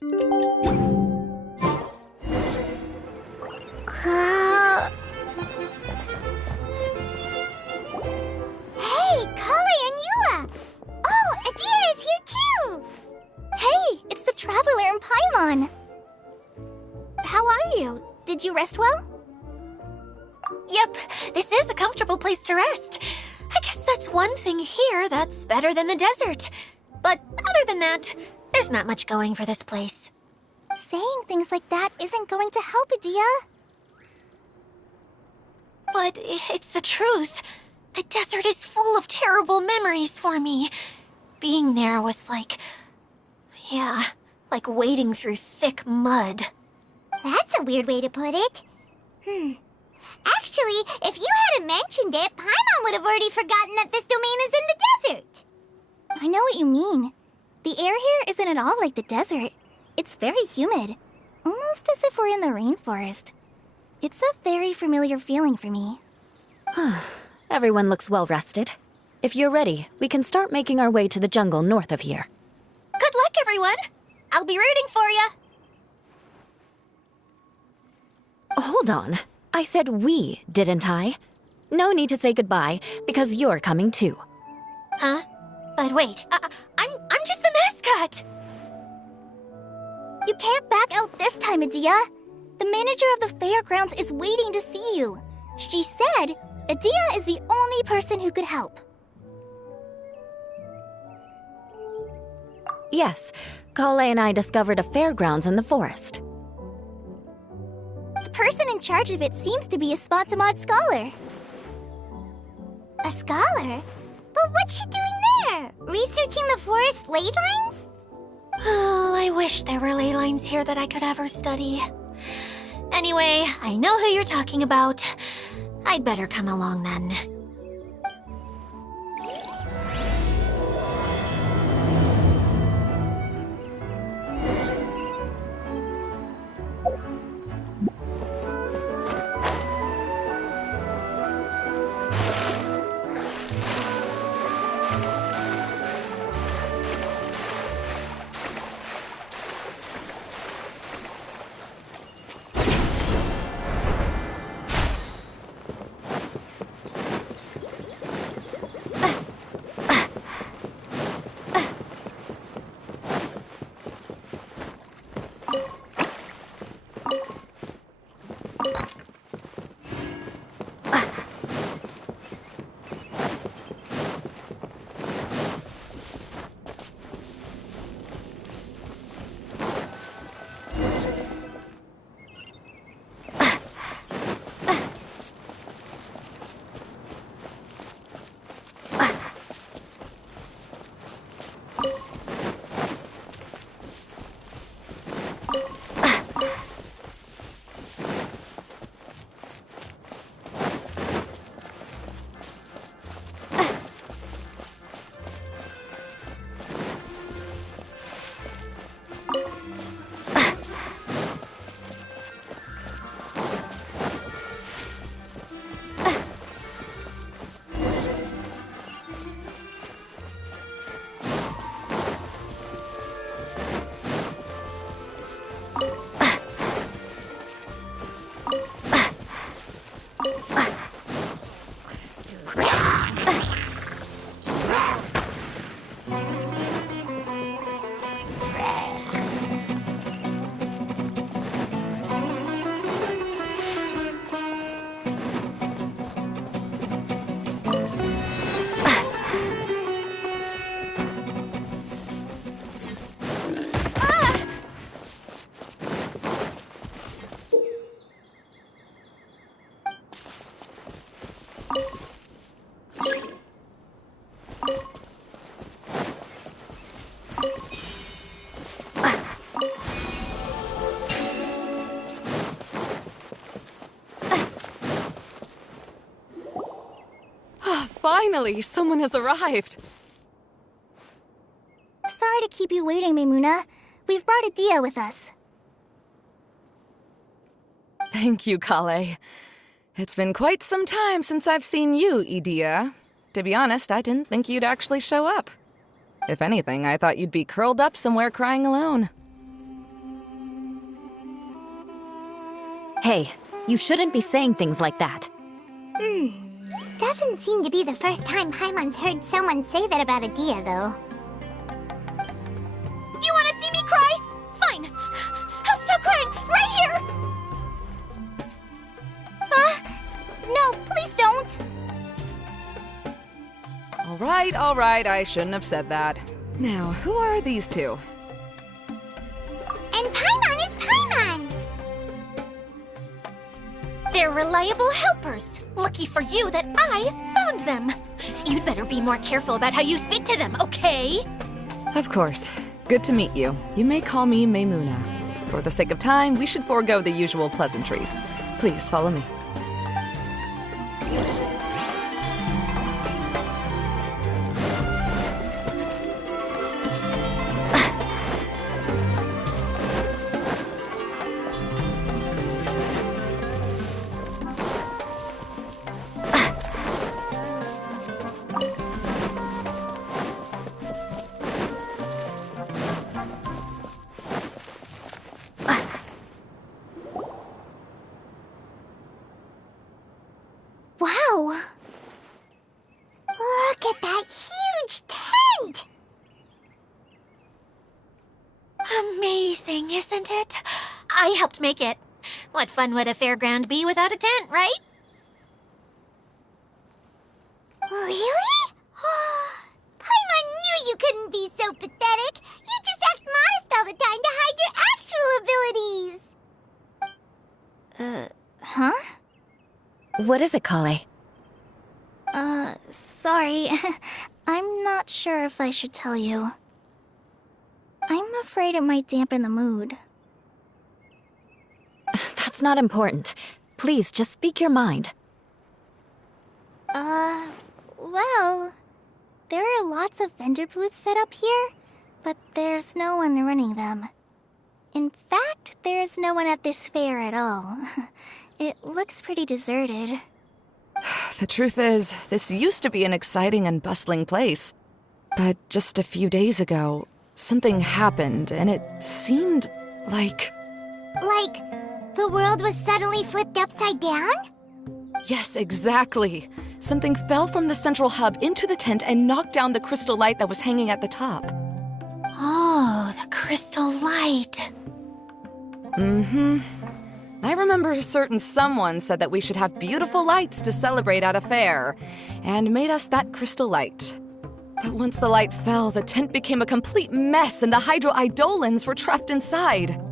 Hey, Kale and Eula! Oh, Adia is here too! Hey, it's the Traveler and Paimon! How are you? Did you rest well? Yep, this is a comfortable place to rest. I guess that's one thing here that's better than the desert. But other than that, there's not much going for this place. Saying things like that isn't going to help, Adia. But it's the truth. The desert is full of terrible memories for me. Being there was like... yeah, like wading through thick mud. That's a weird way to put it. Actually, if you hadn't mentioned it, Paimon would have already forgotten that this domain is in the desert. I know what you mean. The air here isn't at all like the desert. It's very humid, almost as if we're in the rainforest. It's a very familiar feeling for me. Everyone looks well rested. If you're ready, we can start making our way to the jungle north of here. Good luck, everyone! I'll be rooting for you! Hold on. I said we, didn't I? No need to say goodbye, because you're coming too. Huh? But wait, I'm just the mascot! You can't back out this time, Adia. The manager of the fairgrounds is waiting to see you. She said Adia is the only person who could help. Yes, Kale and I discovered a fairgrounds in the forest. The person in charge of it seems to be a Spontamod scholar. A scholar? But what's she doing there? Researching the forest ley lines? Oh, I wish there were ley lines here that I could ever study. Anyway, I know who you're talking about. I'd better come along then. Finally, someone has arrived. Sorry to keep you waiting, Maimuna. We've brought Adia with us. Thank you, Kale. It's been quite some time since I've seen you, Idia. To be honest, I didn't think you'd actually show up. If anything, I thought you'd be curled up somewhere crying alone. Hey, you shouldn't be saying things like that. Doesn't seem to be the first time Paimon's heard someone say that about a Dia, though. You want to see me cry? Fine. I'll stop crying right here. No, please don't! All right, I shouldn't have said that. Now, who are these two? And Paimon is Paimon! They're reliable helpers. Lucky for you that I found them. You'd better be more careful about how you speak to them, okay? Of course. Good to meet you. You may call me Maymuna. For the sake of time, we should forego the usual pleasantries. Please follow me. Wow! Look at that huge tent! Amazing, isn't it? I helped make it. What fun would a fairground be without a tent, right? Really? Paimon knew you couldn't be so pathetic! You just act modest all the time to hide your actual abilities! Huh? What is it, Kale? Sorry. I'm not sure if I should tell you. I'm afraid it might dampen the mood. That's not important. Please, just speak your mind. Well, there are lots of vendor booths set up here, but there's no one running them. In fact, there's no one at this fair at all. It looks pretty deserted. The truth is, this used to be an exciting and bustling place. But just a few days ago, something happened, and it seemed like... Like, the world was suddenly flipped upside down? Yes, exactly. Something fell from the central hub into the tent and knocked down the crystal light that was hanging at the top. Oh, the crystal light. Mm-hmm. I remember a certain someone said that we should have beautiful lights to celebrate at a fair, and made us that crystal light. But once the light fell, the tent became a complete mess and the Hydro-Eidolons were trapped inside.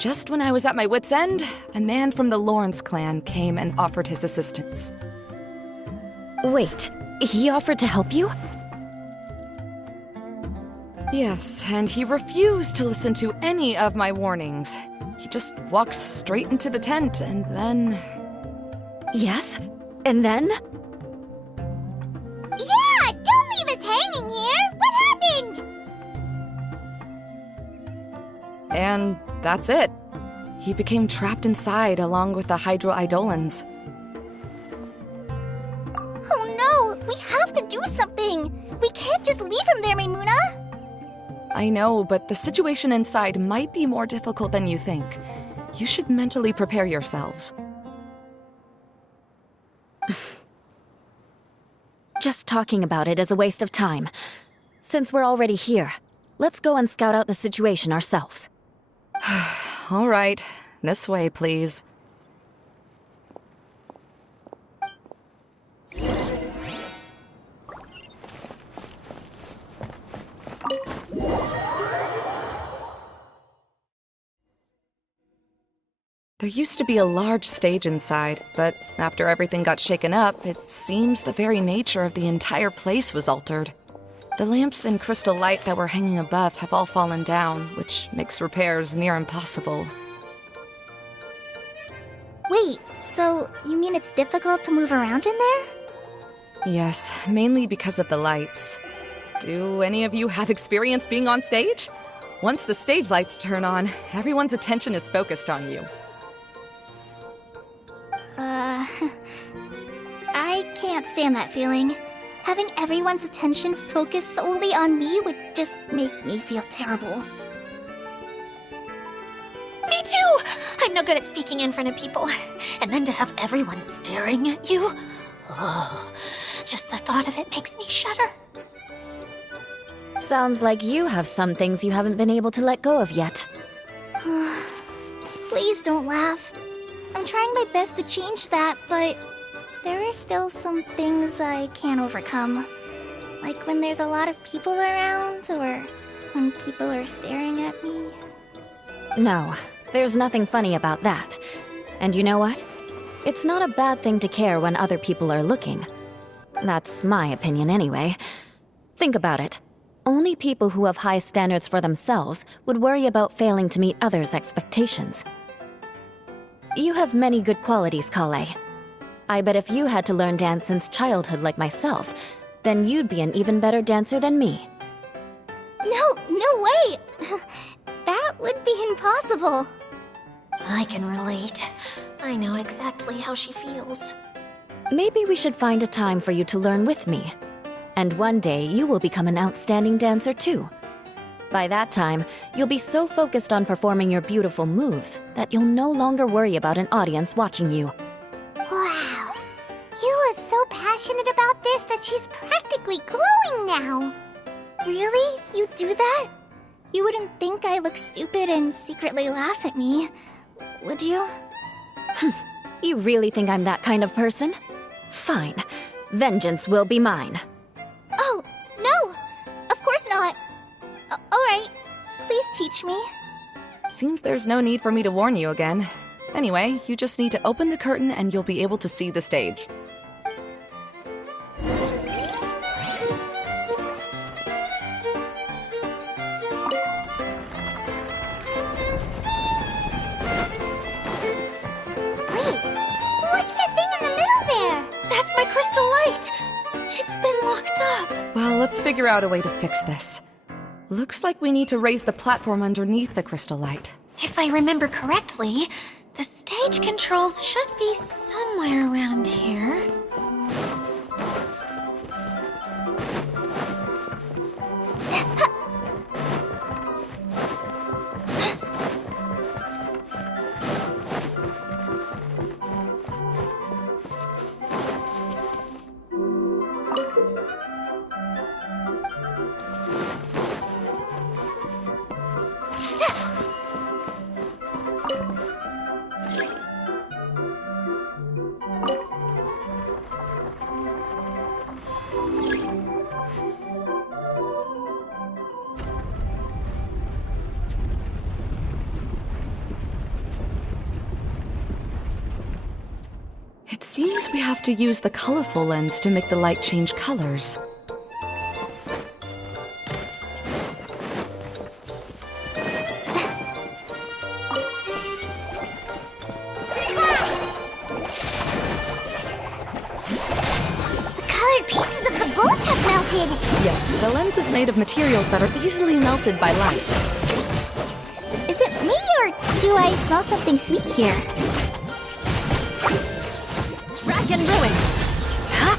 Just when I was at my wit's end, a man from the Lawrence clan came and offered his assistance. Wait, he offered to help you? Yes, and he refused to listen to any of my warnings. He just walked straight into the tent, and then... Yes? And then? Yeah! Don't leave us hanging here! What happened? And that's it. He became trapped inside along with the Hydro-Eidolons. Oh no! We have to do something! We can't just leave him there, Maymuna! I know, but the situation inside might be more difficult than you think. You should mentally prepare yourselves. Just talking about it is a waste of time. Since we're already here, let's go and scout out the situation ourselves. All right, this way, please. There used to be a large stage inside, but after everything got shaken up, it seems the very nature of the entire place was altered. The lamps and crystal light that were hanging above have all fallen down, which makes repairs near impossible. Wait, so you mean it's difficult to move around in there? Yes, mainly because of the lights. Do any of you have experience being on stage? Once the stage lights turn on, everyone's attention is focused on you. I can't stand that feeling. Having everyone's attention focused solely on me would just make me feel terrible. Me too! I'm I'm no good at speaking in front of people. And then to have everyone staring at you. Oh, just the thought of it makes me shudder. Sounds like you have some things you haven't been able to let go of yet. Please don't laugh. I'm trying my best to change that, but there are still some things I can't overcome. Like when there's a lot of people around, or when people are staring at me. No, there's nothing funny about that. And you know what? It's not a bad thing to care when other people are looking. That's my opinion anyway. Think about it. Only people who have high standards for themselves would worry about failing to meet others' expectations. You have many good qualities, Kale. I bet if you had to learn dance since childhood like myself, then you'd be an even better dancer than me. No way! That would be impossible. I can relate. I know exactly how she feels. Maybe we should find a time for you to learn with me. And one day, you will become an outstanding dancer too. By that time, you'll be so focused on performing your beautiful moves that you'll no longer worry about an audience watching you. Wow. You are so passionate about this that she's practically glowing now. Really? You do that? You wouldn't think I look stupid and secretly laugh at me, would you? You really think I'm that kind of person? Fine. Vengeance will be mine. Oh, no! Of course not. Alright, please teach me. Seems there's no need for me to warn you again. Anyway, you just need to open the curtain and you'll be able to see the stage. What's that thing in the middle there? That's my crystal light! It's been locked up. Well, let's figure out a way to fix this. Looks like we need to raise the platform underneath the crystal light. If I remember correctly, the stage controls should be somewhere around here. It seems we have to use the colorful lens to make the light change colors. Yes, the lens is made of materials that are easily melted by light. Is it me, or do I smell something sweet here? Rack and ruin! Huh?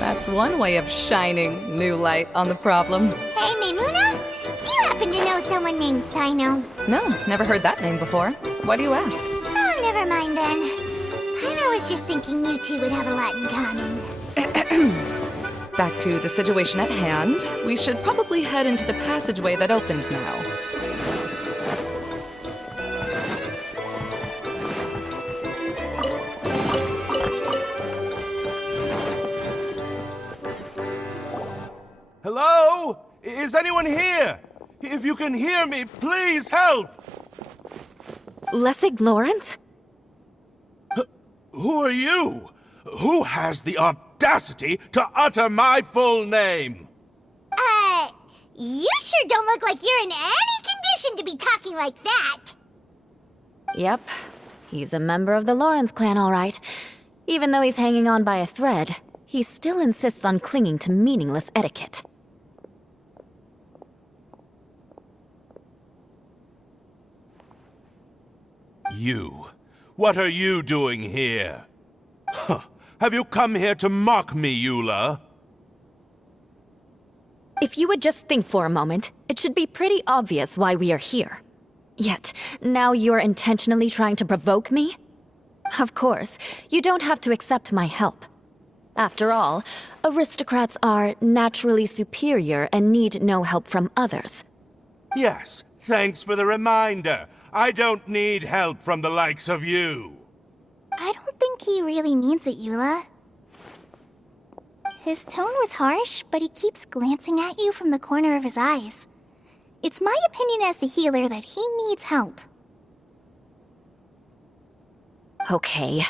That's one way of shining new light on the problem. Hey, Maimuna? Do you happen to know someone named Sino? No, never heard that name before. Why do you ask? Oh, never mind then. I was just thinking you two would have a lot in common. Back to the situation at hand. We should probably head into the passageway that opened now. Hello? Is anyone here? If you can hear me, please help! Lessig Lawrence? Who are you? Who has the audacity to utter my full name? You sure don't look like you're in any condition to be talking like that. Yep. He's a member of the Lawrence clan, all right. Even though he's hanging on by a thread, he still insists on clinging to meaningless etiquette. You. What are you doing here? Huh. Have you come here to mock me, Eula? If you would just think for a moment, it should be pretty obvious why we are here. Yet, now you're intentionally trying to provoke me? Of course, you don't have to accept my help. After all, aristocrats are naturally superior and need no help from others. Yes, thanks for the reminder. I don't need help from the likes of you. I don't think he really means it, Eula. His tone was harsh, but he keeps glancing at you from the corner of his eyes. It's my opinion as the healer that he needs help. Okay.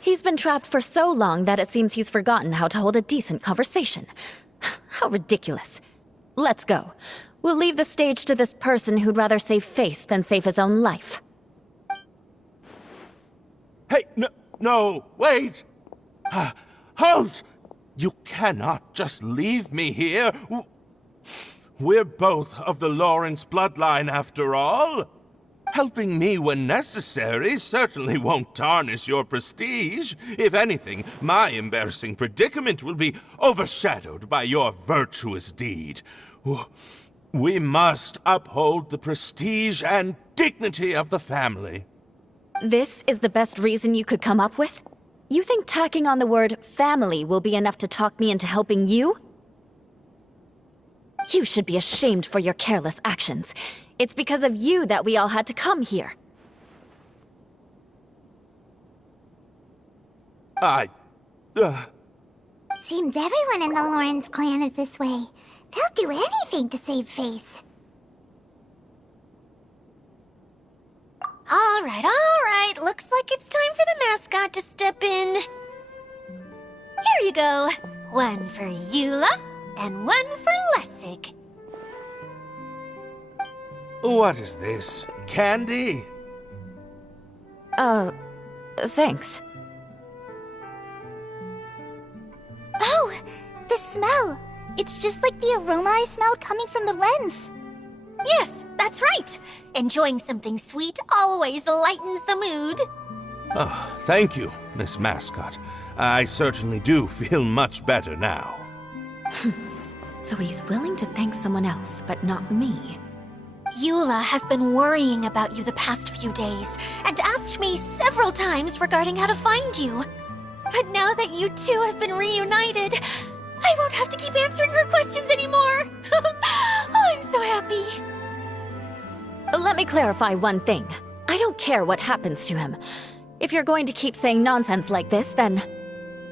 He's been trapped for so long that it seems he's forgotten how to hold a decent conversation. How ridiculous. Let's go. We'll leave the stage to this person who'd rather save face than save his own life. Hey, no, wait! Halt! You cannot just leave me here. We're both of the Lawrence bloodline, after all. Helping me when necessary certainly won't tarnish your prestige. If anything, my embarrassing predicament will be overshadowed by your virtuous deed. We must uphold the prestige and dignity of the family. This is the best reason you could come up with? You think tacking on the word family will be enough to talk me into helping you? You should be ashamed for your careless actions. It's because of you that we all had to come here. Seems everyone in the Lawrence clan is this way. They'll do anything to save face. All right. Looks like it's time for the mascot to step in. Here you go. One for Eula, and one for Lessig. What is this? Candy? Thanks. Oh, the smell! It's just like the aroma I smelled coming from the lens. Yes, that's right. Enjoying something sweet always lightens the mood. Oh, thank you, Miss Mascot. I certainly do feel much better now. So he's willing to thank someone else, but not me. Eula has been worrying about you the past few days and asked me several times regarding how to find you. But now that you two have been reunited, I won't have to keep answering her questions anymore. Oh, I'm so happy. Let me clarify one thing. I don't care what happens to him. If you're going to keep saying nonsense like this, then...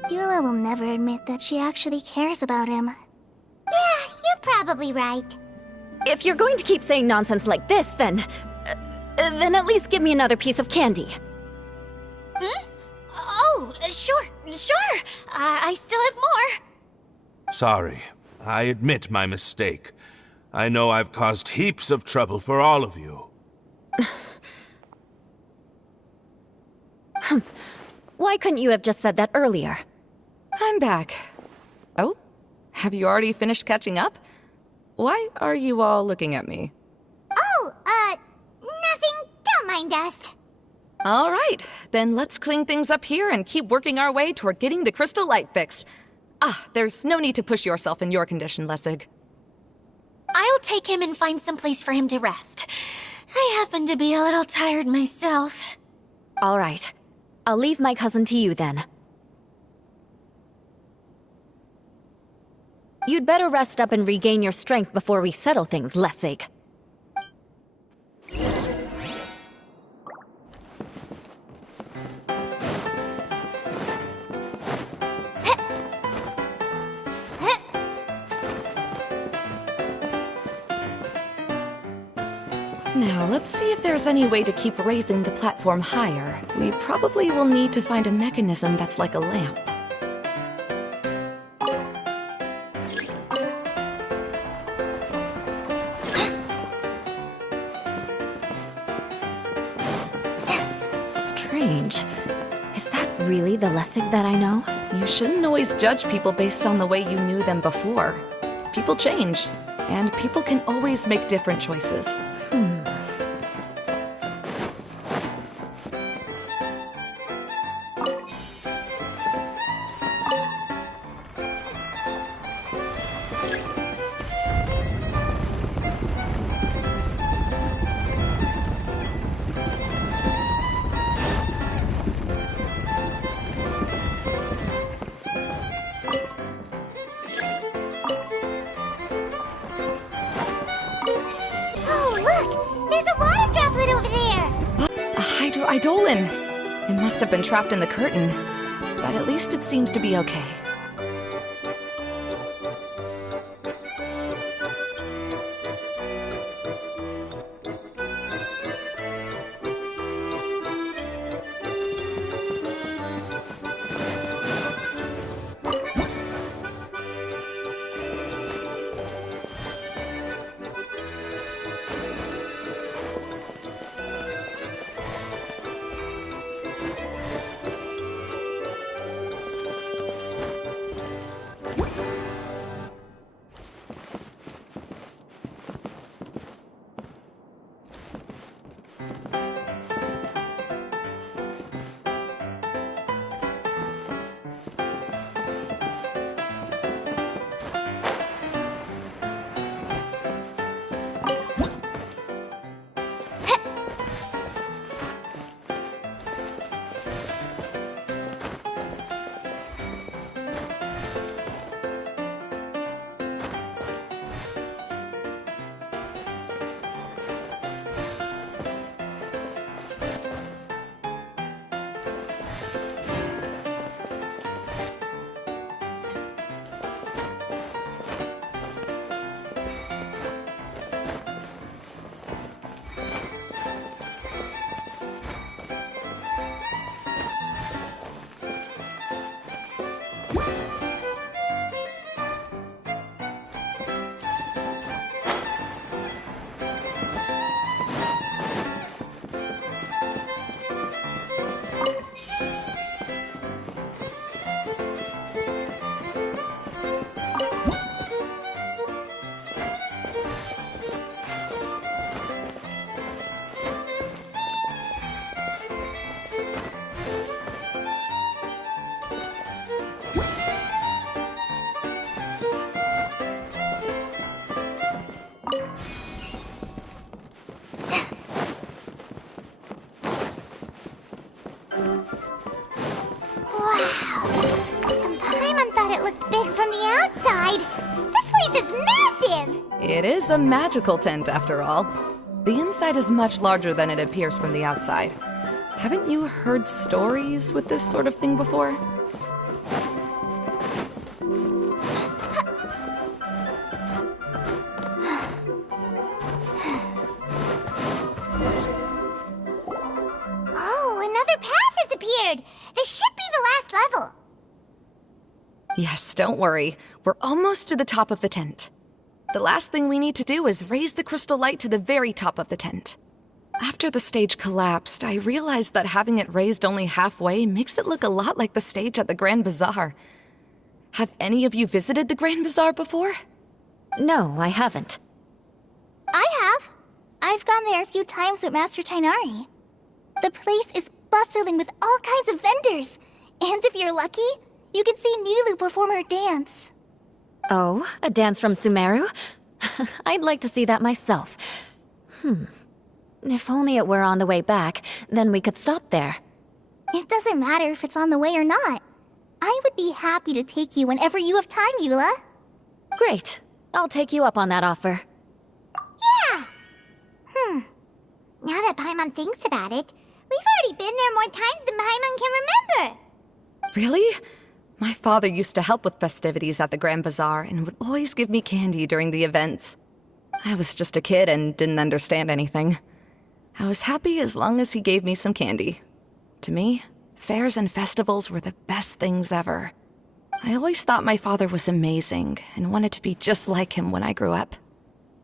Eula will never admit that she actually cares about him. Yeah, you're probably right. If you're going to keep saying nonsense like this, then at least give me another piece of candy. Oh, sure. I still have more. Sorry. I admit my mistake. I know I've caused heaps of trouble for all of you. Why couldn't you have just said that earlier? I'm back. Oh? Have you already finished catching up? Why are you all looking at me? Oh, nothing. Don't mind us. All right, then let's clean things up here and keep working our way toward getting the crystal light fixed. There's no need to push yourself in your condition, Lessig. I'll take him and find some place for him to rest. I happen to be a little tired myself. All right. I'll leave my cousin to you then. You'd better rest up and regain your strength before we settle things, Lessig. Now, let's see if there's any way to keep raising the platform higher. We probably will need to find a mechanism that's like a lamp. Strange. Is that really the Lessig that I know? You shouldn't always judge people based on the way you knew them before. People change, and people can always make different choices. Eidolon! It must have been trapped in the curtain, but at least it seems to be okay. It is a magical tent, after all. The inside is much larger than it appears from the outside. Haven't you heard stories with this sort of thing before? Oh, another path has appeared! This should be the last level! Yes, don't worry. We're almost to the top of the tent. The last thing we need to do is raise the crystal light to the very top of the tent. After the stage collapsed, I realized that having it raised only halfway makes it look a lot like the stage at the Grand Bazaar. Have any of you visited the Grand Bazaar before? No, I haven't. I have. I've gone there a few times with Master Tainari. The place is bustling with all kinds of vendors. And if you're lucky, you can see Nilu perform her dance. Oh, a dance from Sumeru? I'd like to see that myself. If only it were on the way back, then we could stop there. It doesn't matter if it's on the way or not. I would be happy to take you whenever you have time, Eula. Great. I'll take you up on that offer. Yeah! Now that Paimon thinks about it, we've already been there more times than Paimon can remember. Really? My father used to help with festivities at the Grand Bazaar and would always give me candy during the events. I was just a kid and didn't understand anything. I was happy as long as he gave me some candy. To me, fairs and festivals were the best things ever. I always thought my father was amazing and wanted to be just like him when I grew up.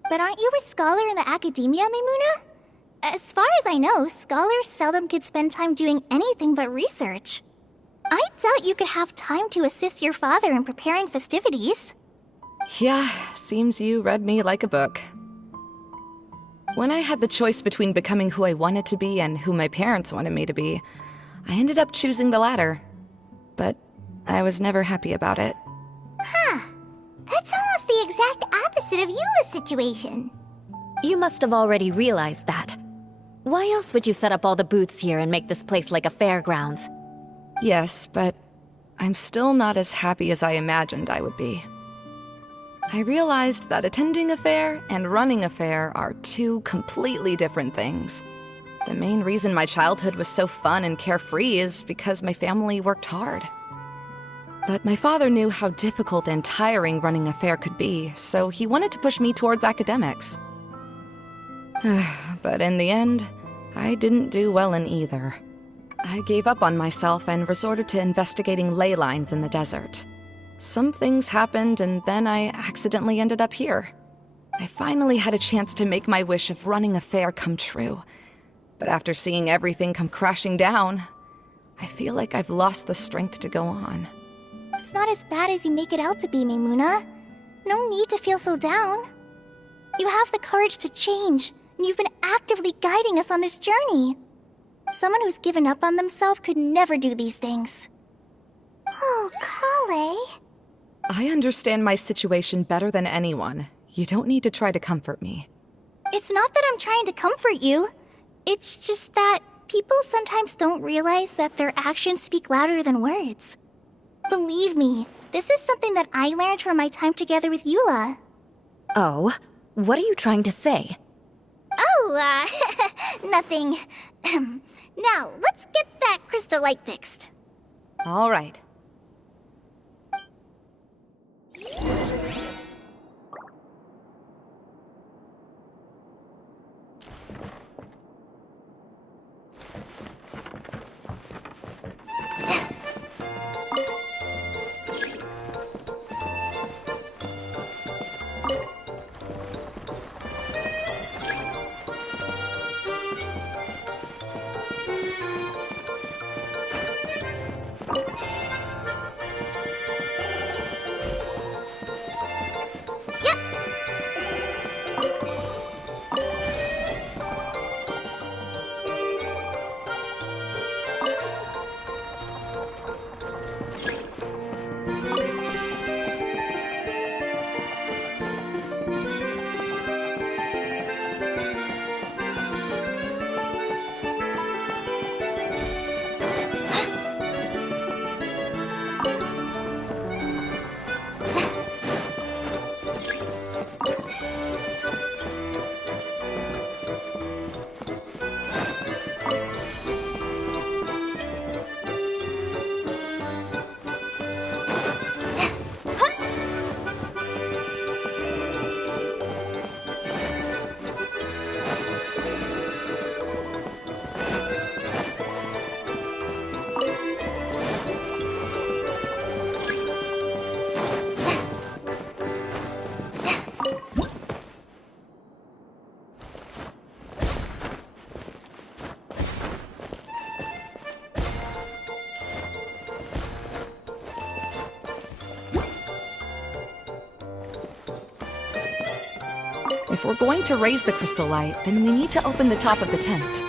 But aren't you a scholar in the academia, Mimuna? As far as I know, scholars seldom could spend time doing anything but research. I doubt you could have time to assist your father in preparing festivities. Yeah, seems you read me like a book. When I had the choice between becoming who I wanted to be and who my parents wanted me to be, I ended up choosing the latter. But I was never happy about it. That's almost the exact opposite of Eula's situation. You must have already realized that. Why else would you set up all the booths here and make this place like a fairgrounds? Yes, but I'm still not as happy as I imagined I would be. I realized that attending a fair and running a fair are two completely different things. The main reason my childhood was so fun and carefree is because my family worked hard. But my father knew how difficult and tiring running a fair could be, so he wanted to push me towards academics. But in the end, I didn't do well in either. I gave up on myself and resorted to investigating ley lines in the desert. Some things happened, and then I accidentally ended up here. I finally had a chance to make my wish of running a fair come true. But after seeing everything come crashing down, I feel like I've lost the strength to go on. It's not as bad as you make it out to be, Maimuna. No need to feel so down. You have the courage to change, and you've been actively guiding us on this journey. Someone who's given up on themselves could never do these things. Oh, Kale. I understand my situation better than anyone. You don't need to try to comfort me. It's not that I'm trying to comfort you. It's just that people sometimes don't realize that their actions speak louder than words. Believe me, this is something that I learned from my time together with Eula. Oh, what are you trying to say? Oh, nothing. Now, let's get that crystal light fixed. All right. If we're going to raise the crystal light, then we need to open the top of the tent.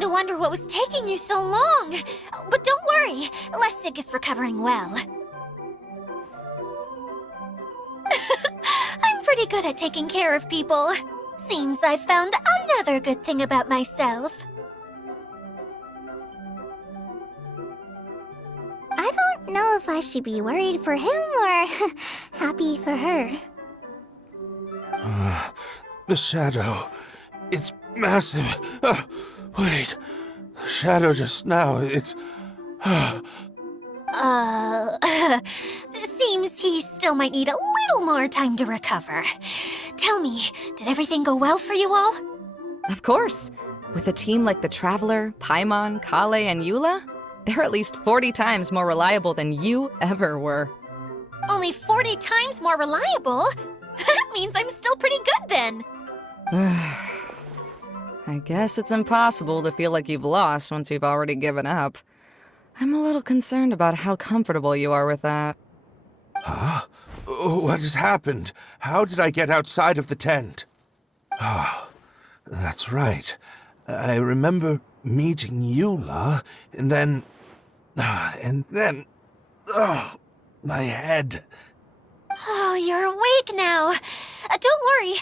To wonder what was taking you so long. But don't worry, Lessig is recovering well. I'm pretty good at taking care of people. Seems I've found another good thing about myself. I don't know if I should be worried for him or happy for her. The shadow. It's massive. Wait. The shadow just now, it's... Seems he still might need a little more time to recover. Tell me, did everything go well for you all? Of course. With a team like the Traveler, Paimon, Kale, and Eula, they're at least 40 times more reliable than you ever were. Only 40 times more reliable? That means I'm still pretty good then. I guess it's impossible to feel like you've lost once you've already given up. I'm a little concerned about how comfortable you are with that. Huh? What has happened? How did I get outside of the tent? Ah, that's right. I remember meeting Eula, and then... my head. Oh, you're awake now. Don't worry.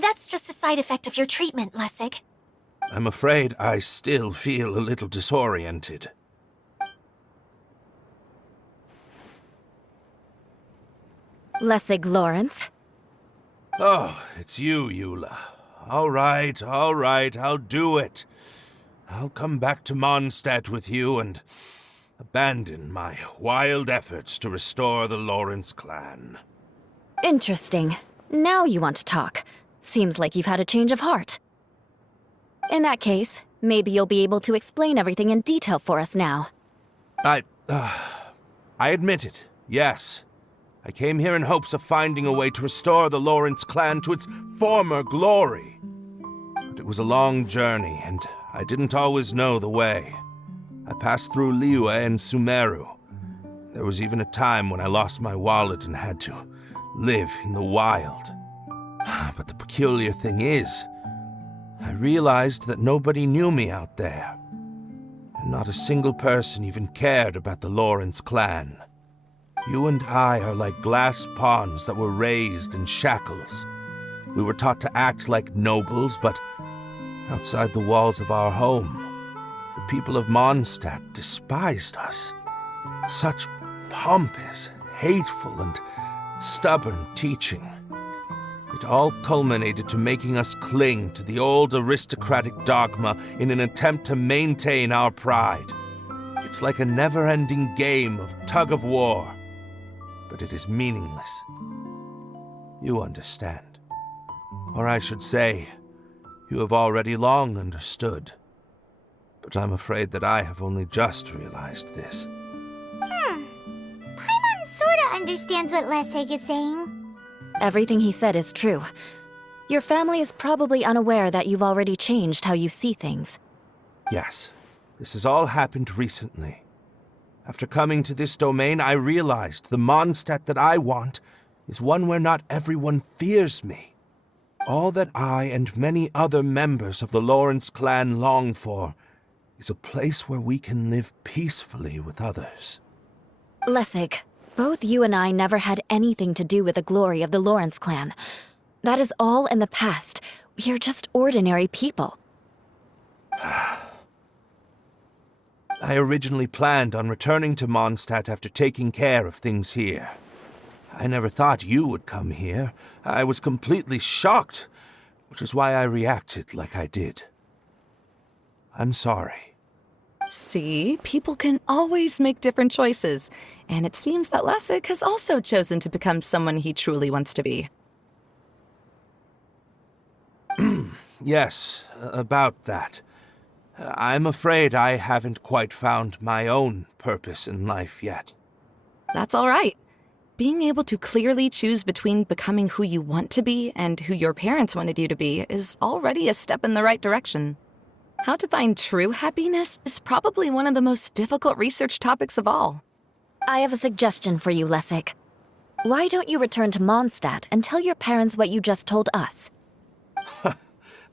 That's just a side effect of your treatment, Lessig. I'm afraid I still feel a little disoriented. Lessig Lawrence. Oh, it's you, Eula. All right, I'll do it. I'll come back to Mondstadt with you and abandon my wild efforts to restore the Lawrence clan. Interesting. Now you want to talk. Seems like you've had a change of heart. In that case, maybe you'll be able to explain everything in detail for us now. I admit it, yes. I came here in hopes of finding a way to restore the Lawrence clan to its former glory. But it was a long journey, and I didn't always know the way. I passed through Liyue and Sumeru. There was even a time when I lost my wallet and had to live in the wild. But the peculiar thing is, I realized that nobody knew me out there. And not a single person even cared about the Lawrence clan. You and I are like glass pawns that were raised in shackles. We were taught to act like nobles, but outside the walls of our home, the people of Mondstadt despised us. Such pompous, hateful, and stubborn teaching. It all culminated to making us cling to the old aristocratic dogma in an attempt to maintain our pride. It's like a never-ending game of tug-of-war, but it is meaningless. You understand. Or I should say, you have already long understood. But I'm afraid that I have only just realized this. Paimon sorta understands what Lessig is saying. Everything he said is true. Your family is probably unaware that you've already changed how you see things. Yes, this has all happened recently. After coming to this domain, I realized the Mondstadt that I want is one where not everyone fears me. All that I and many other members of the Lawrence clan long for is a place where we can live peacefully with others. Lessig, both you and I never had anything to do with the glory of the Lawrence clan. That is all in the past. We are just ordinary people. I originally planned on returning to Mondstadt after taking care of things here. I never thought you would come here. I was completely shocked, which is why I reacted like I did. I'm sorry. See, people can always make different choices, and it seems that Lessig has also chosen to become someone he truly wants to be. Yes, about that. I'm afraid I haven't quite found my own purpose in life yet. That's all right. Being able to clearly choose between becoming who you want to be and who your parents wanted you to be is already a step in the right direction. How to find true happiness is probably one of the most difficult research topics of all. I have a suggestion for you, Lessig. Why don't you return to Mondstadt and tell your parents what you just told us?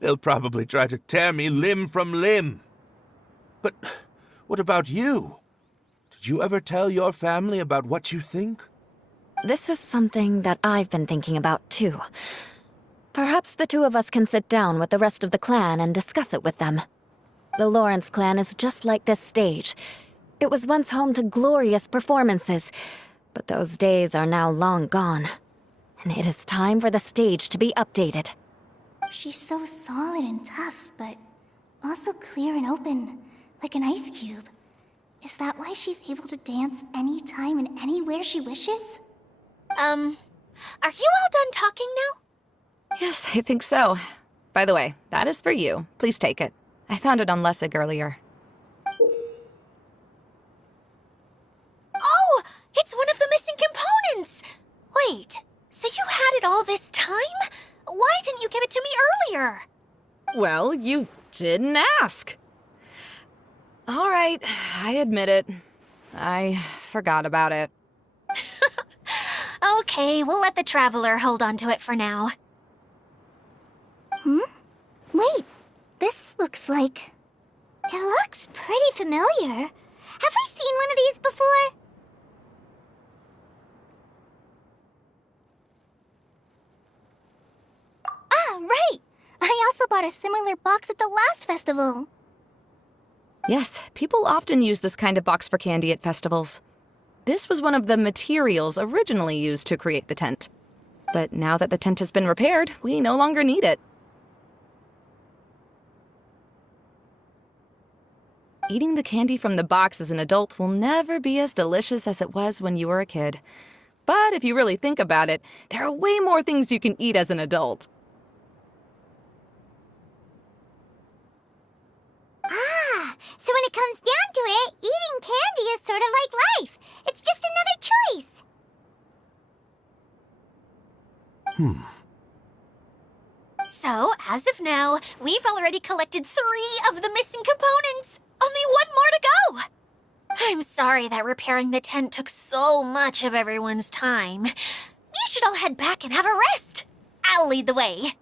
They'll probably try to tear me limb from limb. But what about you? Did you ever tell your family about what you think? This is something that I've been thinking about, too. Perhaps the two of us can sit down with the rest of the clan and discuss it with them. The Lawrence clan is just like this stage. It was once home to glorious performances, but those days are now long gone. And it is time for the stage to be updated. She's so solid and tough, but also clear and open, like an ice cube. Is that why she's able to dance anytime and anywhere she wishes? Are you all done talking now? Yes, I think so. By the way, that is for you. Please take it. I found it on Lessig earlier. Oh, it's one of the missing components! Wait, so you had it all this time? Why didn't you give it to me earlier? Well, you didn't ask. All right, I admit it. I forgot about it. Okay, we'll let the Traveler hold on to it for now. Wait, this looks like... It looks pretty familiar. Have we seen one of these before? Ah, right! I also bought a similar box at the last festival. Yes, people often use this kind of box for candy at festivals. This was one of the materials originally used to create the tent. But now that the tent has been repaired, we no longer need it. Eating the candy from the box as an adult will never be as delicious as it was when you were a kid. But if you really think about it, there are way more things you can eat as an adult. Ah, so when it comes down to it, eating candy is sort of like life. It's just another choice. So, as of now, we've already collected 3 of the missing components. Only 1 more to go. I'm sorry that repairing the tent took so much of everyone's time. You should all head back and have a rest. I'll lead the way.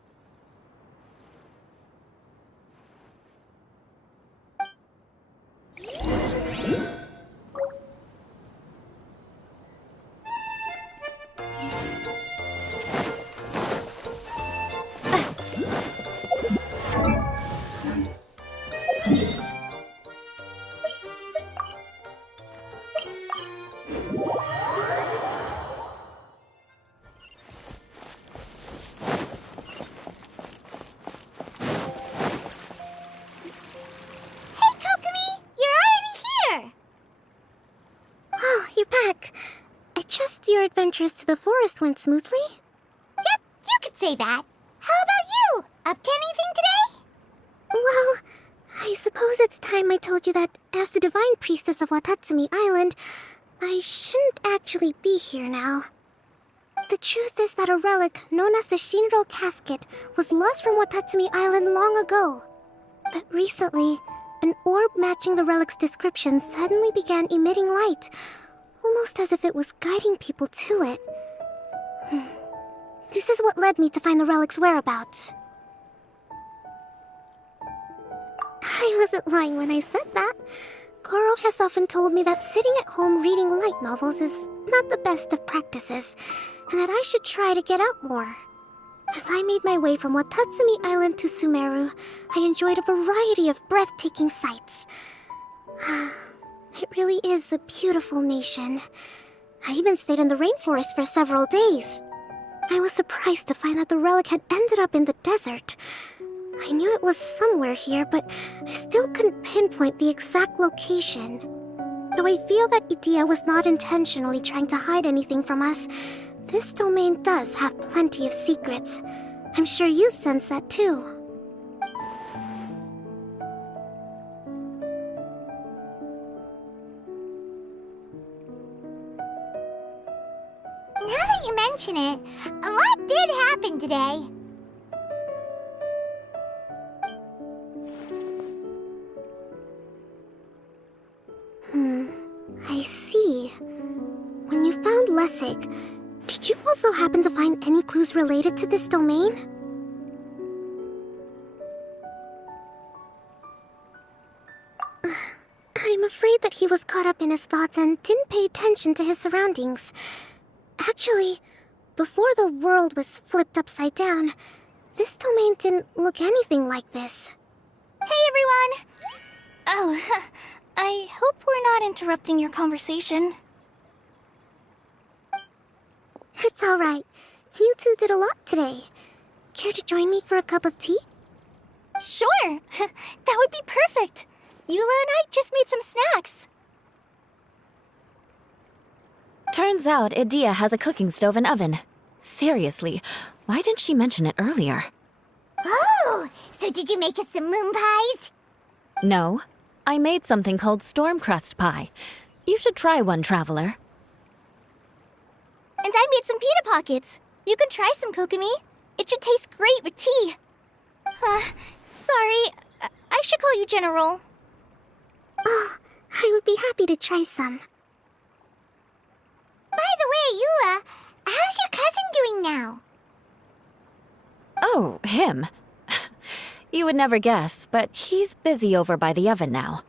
Your adventures to the forest went smoothly? Yep, you could say that. How about you? Up to anything today? Well, I suppose it's time I told you that as the divine priestess of Watatsumi Island, I shouldn't actually be here now. The truth is that a relic known as the Shinro Casket was lost from Watatsumi Island long ago. But recently, an orb matching the relic's description suddenly began emitting light, almost as if it was guiding people to it. This is what led me to find the relic's whereabouts. I wasn't lying when I said that. Goro has often told me that sitting at home reading light novels is not the best of practices, and that I should try to get out more. As I made my way from Watatsumi Island to Sumeru, I enjoyed a variety of breathtaking sights. It really is a beautiful nation. I even stayed in the rainforest for several days. I was surprised to find that the relic had ended up in the desert. I knew it was somewhere here, but I still couldn't pinpoint the exact location. Though I feel that Idia was not intentionally trying to hide anything from us, this domain does have plenty of secrets. I'm sure you've sensed that too. Now that you mention it, a lot did happen today. I see. When you found Lessig, did you also happen to find any clues related to this domain? I'm afraid that he was caught up in his thoughts and didn't pay attention to his surroundings. Actually, before the world was flipped upside down, this domain didn't look anything like this. Hey everyone! Oh, I hope we're not interrupting your conversation. It's alright. You two did a lot today. Care to join me for a cup of tea? Sure! That would be perfect! Eula and I just made some snacks. Turns out Idia has a cooking stove and oven. Seriously, why didn't she mention it earlier? Oh, so did you make us some moon pies? No, I made something called storm crust pie. You should try one, Traveler. And I made some pita pockets. You could try some, Kokomi. It should taste great with tea. Sorry. I should call you General. Oh, I would be happy to try some. By the way, Eula, how's your cousin doing now? Oh, him. You would never guess, but he's busy over by the oven now.